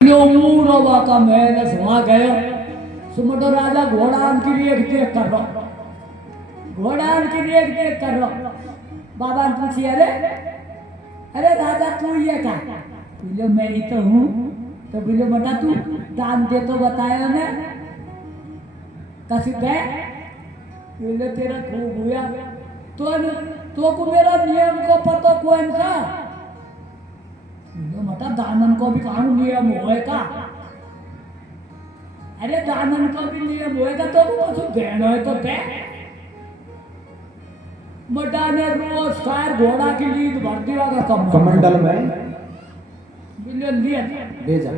ऊरोवा का महल वहां गयो सुमटो राजा घोड़ान की देख कर रहा घोड़ान की देख कर रहा बाबा ने पूछी अरे अरे राजा तू ये क्या बोले मैं ही तो हूँ तो बोले बेटा तू दान दे तो बताया ने कसी गए बोले तेरा खूब हुआ तो को मेरा नियम को पता कौन सा मटा दानन को भी कानून नियम होएगा अरे दानन को भी नियम होएगा तो कुछ देना है तो दे मटा ने रोज कार घोड़ा की लीद भर दिया का कमंडल में बिल्ले लिए ले जा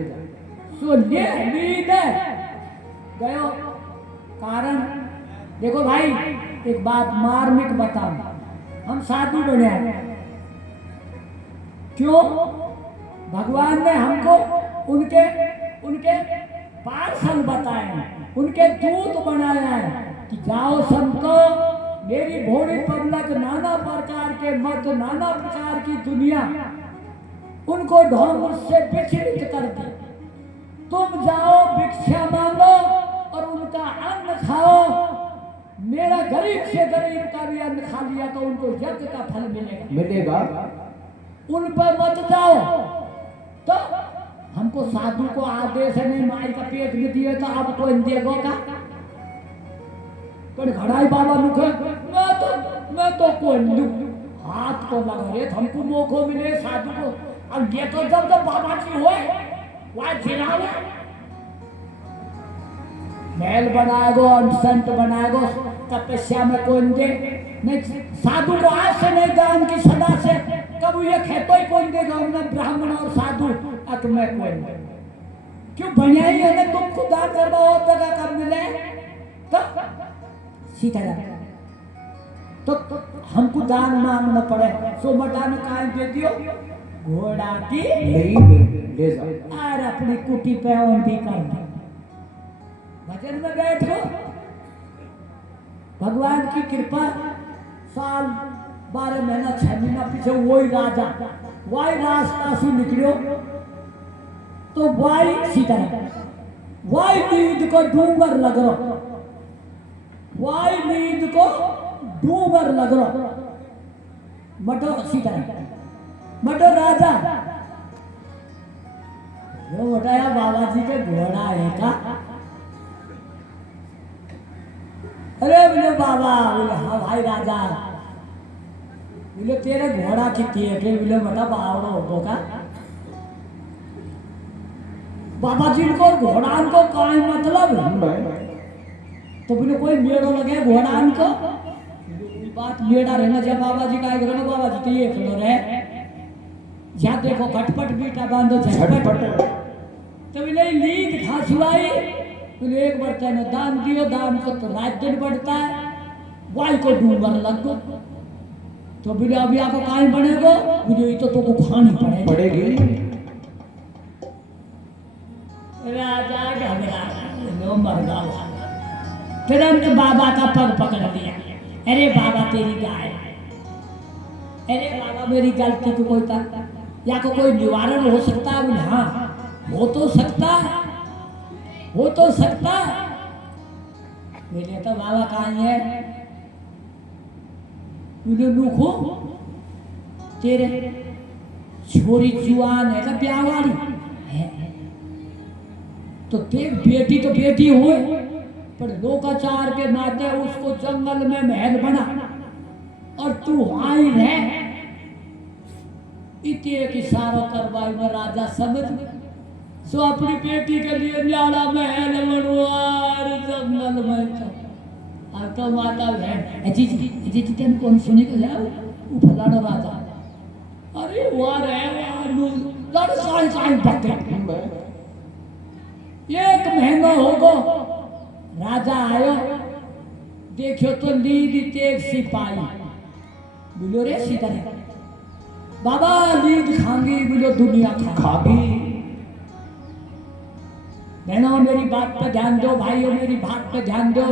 सो ले लीद गयो कारण देखो भाई एक बात मार्मिक बताऊं हम साधु बने क्यों भगवान ने हमको उनके उनके पार्षद बताए हैं उनके दूत बनाया है कि जाओ संतो मेरी भोली पब्लिक नाना प्रकार के मत नाना प्रकार की दुनिया उनको ढोंग से विचलित कर दी तुम जाओ भिक्षा मांगो और उनका अन्न खाओ मेरा गरीब से गरीब का भी अन्न खा लिया तो उनको यज्ञ का फल मिलेगा उन पर मत जाओ तो हमको साधु को आदेश नहीं माई का पेट में दिए तो आप कोई देगो का पर घड़ाई बाबा मुखे मैं तो कोई हाथ को लगा रे हमको मौको मिले साधु को अब ये तो जब बाबा जी हुए वह जिरावे महल बनाएगो संत बनाएगो तपस्या में कोई दे नहीं साधु को आज से नहीं दान की सदा से कब ये खेतो ही कौन देगा हमने ब्राह्मण और साधु अक में कोई क्यों बढ़िया ही है ना तुमको दान करना हो जगह कब मिले तो सीधा तो हमको दान मांगना पड़े सो मटा में काहे दे दियो घोड़ा की ले जा और अपनी कुटी पे ऑन भी कर दो भजन में बैठो भगवान की कृपा साल 12 महीना 6 महीना पीछे वही राजा वही रास्ता से निकलो तो वही सीधा वही नींद को डूंगर लग रहा वही नींद को डूंगर लग रहा मटो सीधा मटो राजा वो बताया बाबा जी के घोड़ा है का अरे बोले बाबा बोले हाँ भाई राजा बोले तेरे घोड़ा की केट है बोले बता बावड़ो होगो का बाबा जी को घोड़ा को काय मतलब तो बोले कोई मेड़ो लगे घोड़ा को बात मेड़ा रहना जब बाबा जी का करो बाबा जी तो ये खड़ो रहे जा देखो खटपट बेटा बांधो झटपट तो बोले लीद खासुआई बोले एक बर्तन दान दियो दान को तो रात दिन बढ़ता है वाई को डूंगर लग गो तो बोले अभी आपको कहाँ बनेगो बोले तो को खानी पड़ेगी राजा घबरा लो मर गया फिर हमने बाबा का पग पकड़ लिया अरे बाबा तेरी गाय अरे बाबा मेरी गलती को कोई या को कोई निवारण हो सकता है बोले हाँ हो तो सकता है वो तो सकता मेरे तो बाबा कहाँ है लूखो तेरे छोरी जुआन है का ब्याह वाली है तो देख बेटी तो बेटी हुए पर लोकाचार के नाते उसको जंगल में महल बना और तू आई है इतने एक इशारा करवाई में राजा समझ सो अपनी बेटी के लिए न्याला महल बनवार जंगल में तो माता है जी तेन कौन सुनी को जाओ वो फलाना राजा अरे वाह रे लड़ साई पत्ते एक महीना होगो राजा आयो देखियो तो लीद तेग सिपाही बोलो रे सीधा बाबा लीद खांगी बोलो दुनिया खागी बहनों मेरी बात पे ध्यान दो भाइयों मेरी बात पे ध्यान दो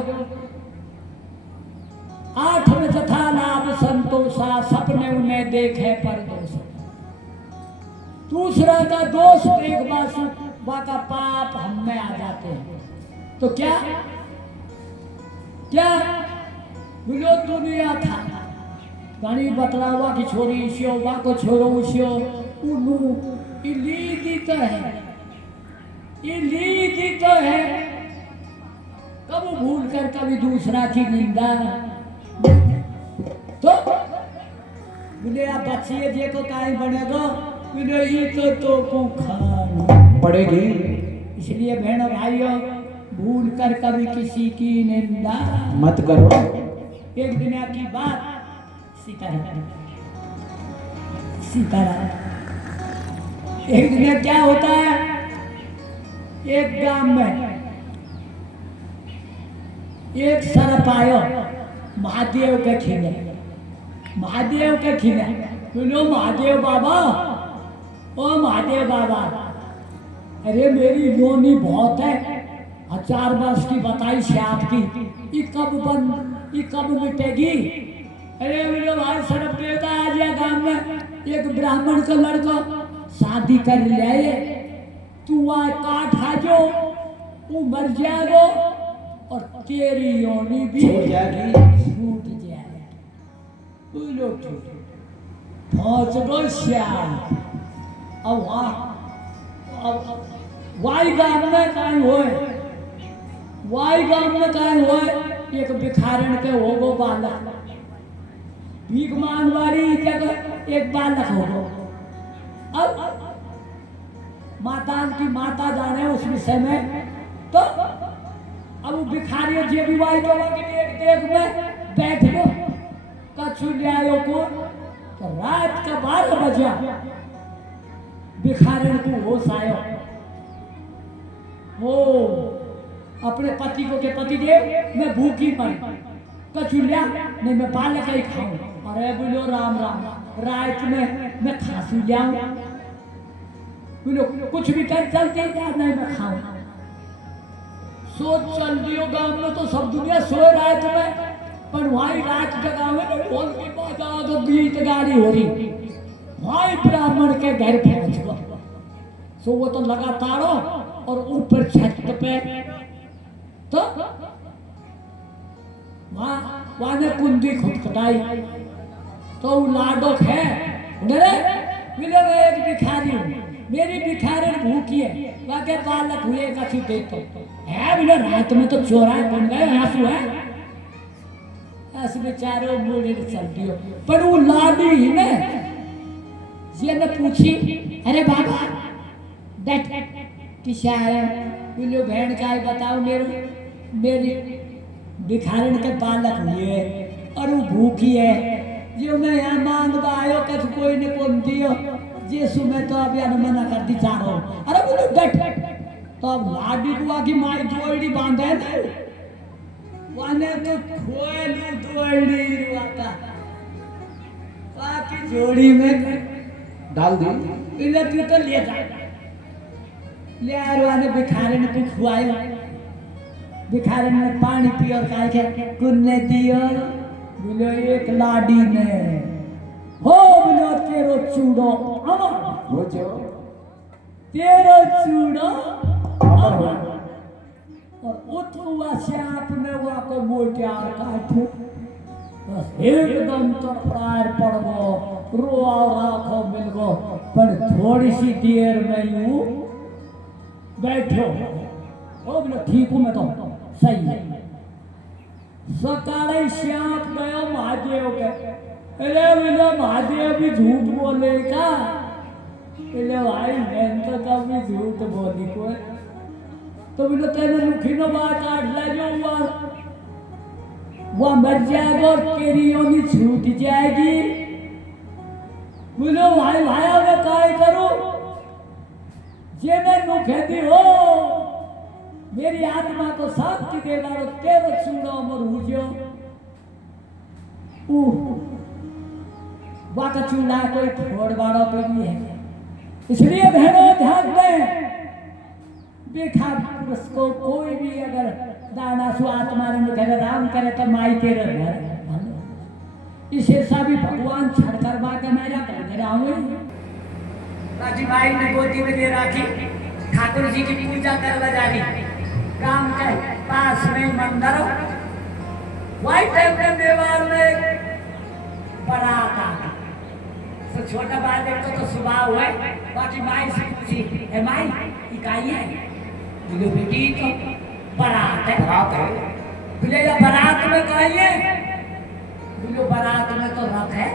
8 में तथा लाभ संतोषा सपने उन्हें देखे पर दोष दूसरा का दोष एक बात चाहते हैं। तो क्या क्या बोलो दुनिया था घणी बतलावा की छोरी इश्यो वा को छोरो उश्यो उनु इलीदी तो है, इलीदी तो है। कभी भूल कर कभी दूसरा की निंदा तो बोले आप बच्चिए जे को काई बनेगा बोले ई तो को खानी पड़ेगी। इसलिए बहनों भाइयों भूल कर कभी किसी की निंदा मत करो। एक दुनिया की बात सीताराम सीताराम एक दिन क्या होता है, एक गांव में एक सरप आयो महादेव के खिले, महादेव के खिले बोलो महादेव बाबा, ओ महादेव बाबा, अरे मेरी योनी बहुत है, 1000 वर्ष की बताई से आपकी, ये कब मिटेगी। अरे बोलो भाई सरप देवता आ गया गांव में, एक ब्राह्मण का लड़का शादी कर ले, तू वहाँ काट हाजो वो मर जाएगो और तेरी योनी भी छूट जाएगी। छूट जाएगी। बोलो पहुँच गो श्याम। अब वाई गांव में काई होए, वाई गांव में काई होए, एक भिखारन के होगो बालक, भीख मांगवारी जगह एक बालक होगो। अब माता की माता जाने उस विषय में, तो अब वो भिखारी जे भी वाई के एक देख में बैठ गो कछु न्यायो को, तो रात का 12 बजा भिखारन को होश आयो, वो अपने पति को के पति देव मैं भूखी मरी, कछु लिया नहीं मैं बालक ही खाऊं। अरे बोलो राम राम, रात में मैं खांसी लियाऊं, बोलो कुछ भी कर चलते जा, नहीं मैं खाऊं। सोच चल दियो गांव में तो सब दुनिया सोए रात में, पर वही रात जगह में बोल की बात तो गीत गाड़ी हो रही, वही ब्राह्मण के घर पहुंच गया। सो वो तो लगातार और ऊपर छत पे तो वहां ने कुंडी खुटखटाई, तो लाडो है मिलो एक भिखारी, मेरी भिखारी भूखी है, वाके बालक हुए कछु देते है, बोले रात में तो चोरा बन गए, आंसू है ऐसे बेचारो मुझे चल दियो। पर वो लाडी ही ने ये ने पूछी, अरे बाबा बैठ किसा है, बोलो बहन का बताओ, मेरी भिखारन के बालक हुए और वो भूखी है, जो मैं यहाँ मांगवा आयो कछ कोई ने कौन दियो, जे सुमे तो अब यार मना कर दी चारो। अरे बोलो बैठ, तो अब लाडी बुआ की माई जोड़ी बांधे ना, वाने तो खोलू जोड़ी रुआता, बाकी जोड़ी में डाल दी। इन्हें तू तो ले जा, ले आरवाने भिखारन को खुआयो, भिखारन ने पानी पियो और कहा के कुन्ने दियो, बोलो एक लाडी ने, हो बोलो तेरो चूड़ो अमर हो जो तेरो चूड़ो अमर हो। और उठुआ से आपने वहाँ को मोटिया काटो, बस एकदम तड़फड़ार पड़ गो, रोआ राखो मिल गो, पर थोड़ी सी देर में यूं बैठो, ओ बोलो ठीक हूँ मैं तो सही है। सकाले श्याप गयो महादेव के, अरे बोलो महादेव भी झूठ बोलेगा, अरे भाई मैं तो कभी झूठ बोली कोई, तो बोलो तेरे मुखी नो बात काट ले जो वह मर जाएगा और तेरी योनी छूट जाएगी। बोलो भाई भाई मैं काय करूं, जे मैं मुखे दी हो मेरी आत्मा को शांति देगा और तेरे चूड़ा अमर हुजो। वाका चूड़ा कोई फोड़वाड़ा पे भी है, इसलिए बहनों ध्यान दें, बेकार पुरुष को कोई भी अगर दाना सु आत्मा ने करे राम करे तो माई तेरे घर इसे सभी भगवान छड़ करवा के मेरा घर आऊंगे। राजी भाई ने गोदी में दे राखी, ठाकुर जी की पूजा करवा जानी, गांव के पास में मंदिर वही टाइम में मेवाड़ में बारात आ तो छोटा बात देखो तो सुबह हुए बाकी माई से पूछी है माई इकाई है बोले बेटी तो बारात है बोले या बारात में कहीं है बोले बारात में तो रथ है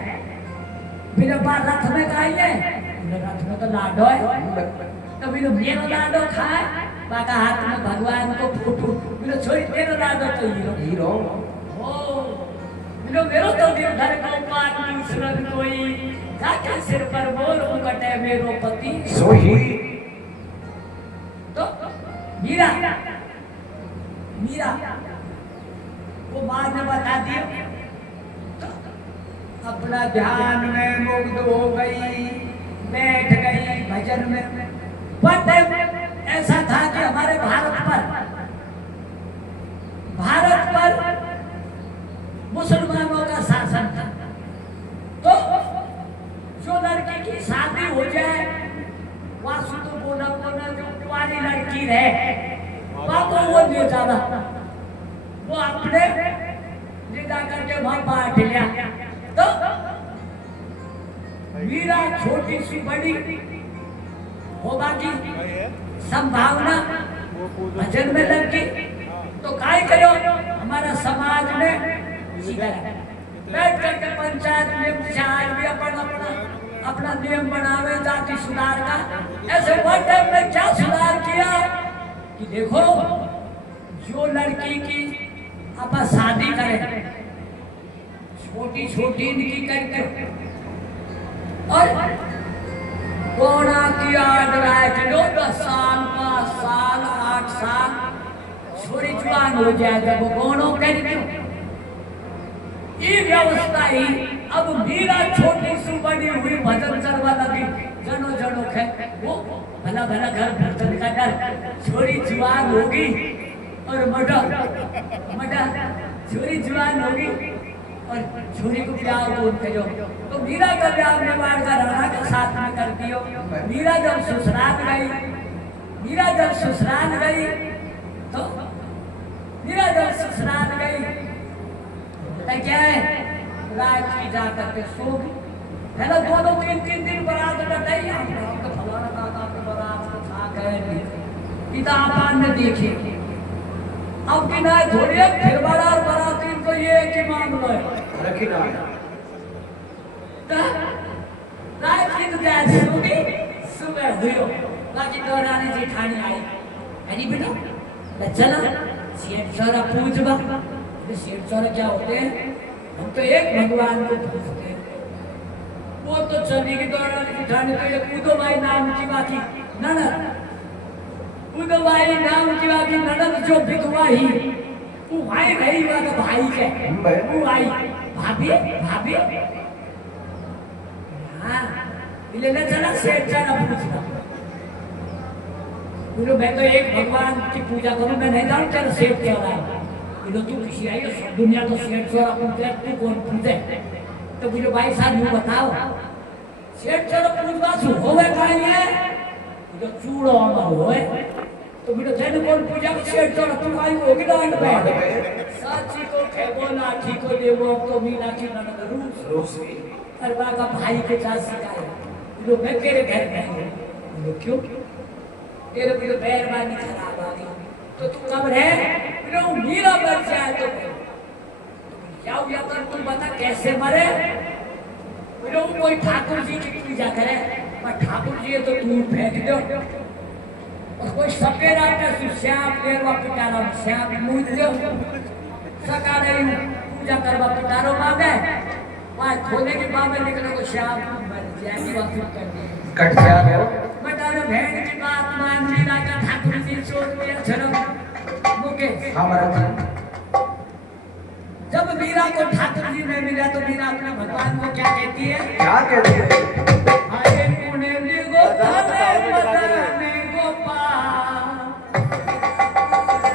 बोले रथ में कहीं है बोले रथ में तो लाडो है तो बोले मेरा लाडो खाए बाका हाथ में भगवान को फोटो बोले छोड़ तेरा लाडो तो हीरो बोले मेरो तो निर्धर को पान दूसरन कोई जाके सिर पर मोर मुकटे मेरो पति सोही तो मीरा वो माँ ने बता दिया तो अपना ध्यान में मुग्ध हो गई बैठ गई भजन में बट ऐसा था कि हमारे भारत पर मुसलमानों का शासन था तो जो लड़की की शादी हो जाए वासु तो बोला जो कुंवारी लड़की रहे बाबू वो ले जाना वो अपने ले जा करके वहां बांट लिया तो मीरा छोटी सी बड़ी होगा की संभावना भजन में लग गई तो काय करो हमारा समाज में बैठ करके पंचायत में से आज भी अपना नियम बनावे जाति सुधार का ऐसे वन टाइम में क्या सुधार किया कि देखो जो लड़की की आप शादी करें छोटी छोटी इनकी करके और कोना की किलो 10 साल 5 साल 8 साल छोरी जवान हो जाए जब वो गोनो कर ये व्यवस्था ही अब मीरा छोटी सी बड़ी हुई भजन करवा लगी जनो खे वो भला घर भजन का डर छोरी जवान होगी और मडा छोरी जवान होगी और छोरी को प्यार कौन करो तो मीरा का प्यार मेवाड़ का राणा के साथ में कर दियो मीरा जब ससुराल गई तो मीरा जब ससुराल गई क्या है रात की जा करके सो गई है ना 2-3 दिन बारात कटाई हम तो फलाना काका के बारात को खा गए पिता आपन ने देखे अब कि ना थोड़ी फिर बाराती तो ये कि मामला है रखी ना रात की तो क्या होगी सुबह हुई बाकी दौरानी जेठानी आई अरे बेटा चला सेठ सारा पूछबा सेठ सारा क्या होते हैं हम तो एक भगवान को पूछते हैं वो तो चली की दौरानी जेठानी तो ये कूदो भाई नाम की बाकी ननद कूदो भाई नाम की बाकी ननद जो विधवा ही वो भाई वाला भाई के वो आई भाभी हाँ ले चला सेठ सारा पूछना बोलो मैं तो एक भगवान की पूजा करूं मैं नहीं जानता तेरा सेठ क्या रहा है बोलो तू किसी आई है दुनिया तो सेठ चोरा पूछे तू कौन पूछे तो बोलो भाई साहब यूं बताओ सेठ चोरा पूछवा सु होवे काई है बोलो चूड़ो अमर होए तो बोलो जन कौन पूजा सेठ चोरा तू आई होगी डांड पे साची को के बोला ठीक को देवो तो मीना की ननद रूस करवा का भाई के साथ सिखाया बोलो मैं तेरे घर में हूं बोलो क्यों तेरे भी मेहरबानी खराब आ गई तो तू कब रहे मीरा बन जाए तो क्या हुआ तो तू बता कैसे मरे कोई ठाकुर जी की पूजा करे पर ठाकुर जी तो तू फेंक दो और कोई सपेरा का श्याम पेरवा पिटारा श्याम मूद दो सका नहीं पूजा करवा पिटारो मांगे वहां खोले के बाद में निकले को श्याम मर जाएगी वापस कर दे कट जाए बटारो भेड़ की बात मान मीरा का ठाकुर जी छोड़ दिया झरम मुके हमारा जब मीरा को ठाकुर जी ने मिला तो मीरा अपने भगवान को क्या कहती है अरे पुणे लिगो थाने मदने गोपाल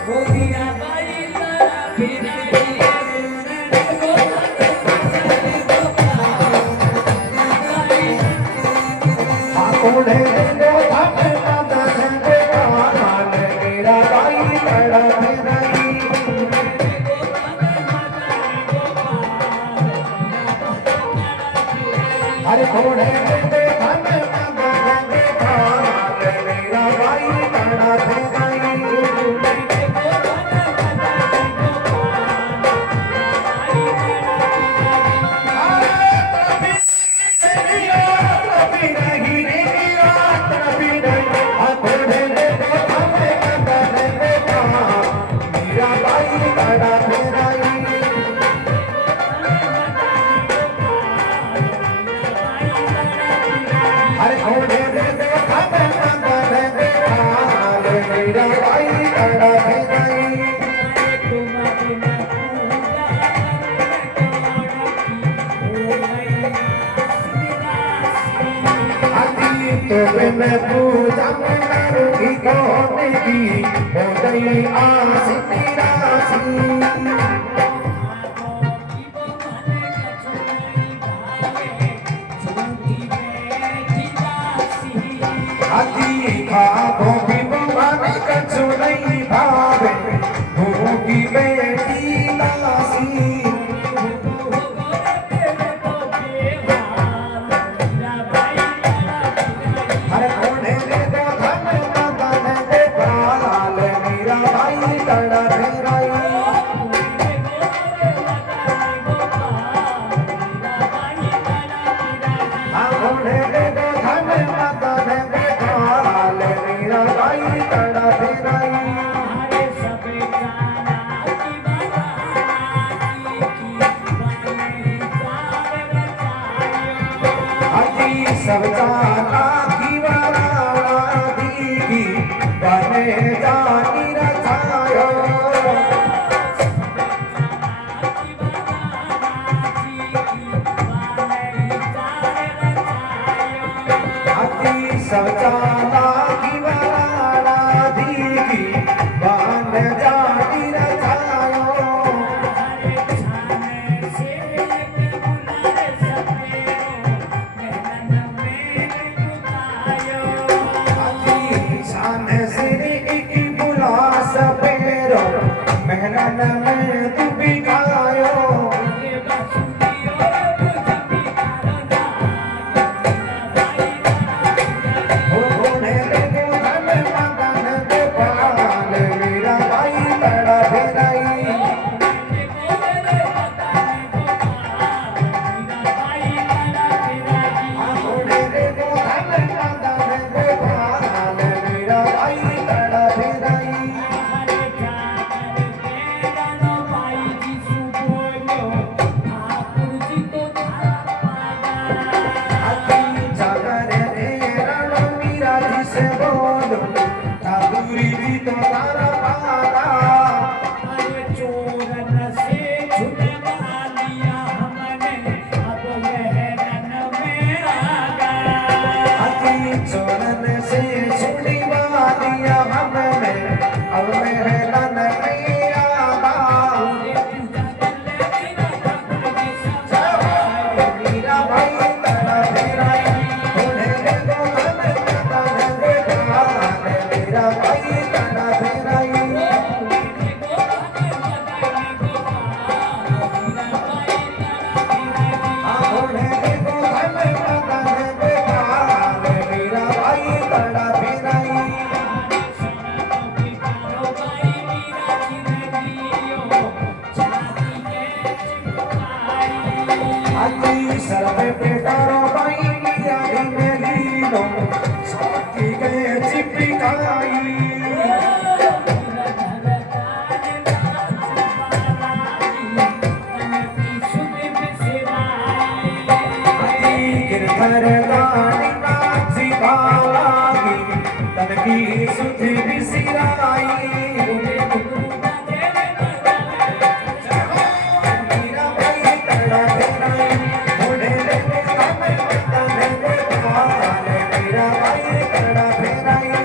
वो मीरा बाई तारा फिरे मेरा भाई मेरा भाई तड़प गई अभी तो मैं पूजा करूंगी कौन की हो गई आस निरासी अति खाबो भी मन कछु नहीं भावे भूखी बेटी दासी हर कोने में दो धन मदन दे पाल मेरा भाई तड़प रही हर कोने में दो धन मदन दे पाल मेरा भाई तड़प रही अजी सब जाना की वाराणसी की बने जानी रचायो अजी सब जाना की वाराणसी की बने जानी रचायो शान सिरी की बुला सपेरो मेहनत में तू भी खायो हो होने दे दो धन मदन दे पाल मेरा भाई तड़प रही होने दे दो धन मदन दे पाल मेरा भाई तड़प रही अति जागर रे रण मीरा जी से बोलो ठाकुरी जी तो तारा पारा अति चोरन से छुड़वा दिया हमने अब महलन में आगा मेरा भाई तड़प रही होने दे दो धन मदन दे पाल मेरा भाई तड़प रही होने दे दो धन मदन दे पाल मेरा भाई तड़प रही अति सर्वे पे करो भाई मिया दिन लीनो साथी गए चिपकाई अति गिरधर गानी नाची भालागी तन की सुधि बिसिराई मेरा भाई तड़प रही होने दे दो धन मदन दे पाल मेरा भाई तड़प रही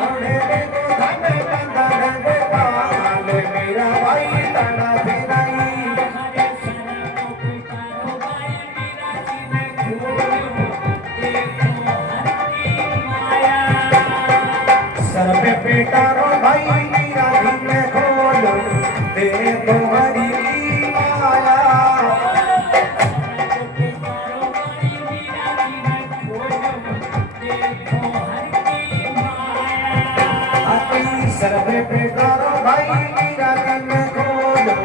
होने दे दो धन मदन दे पाल मेरा भाई तड़प रही सर पे पेटारो भाई मेरा दिन खोलो दे तुम्हारी माया अति सर पे पेटारो भाई मेरा दिन खोलो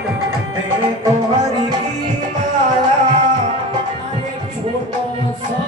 दे तुम्हारी माया छोटा सा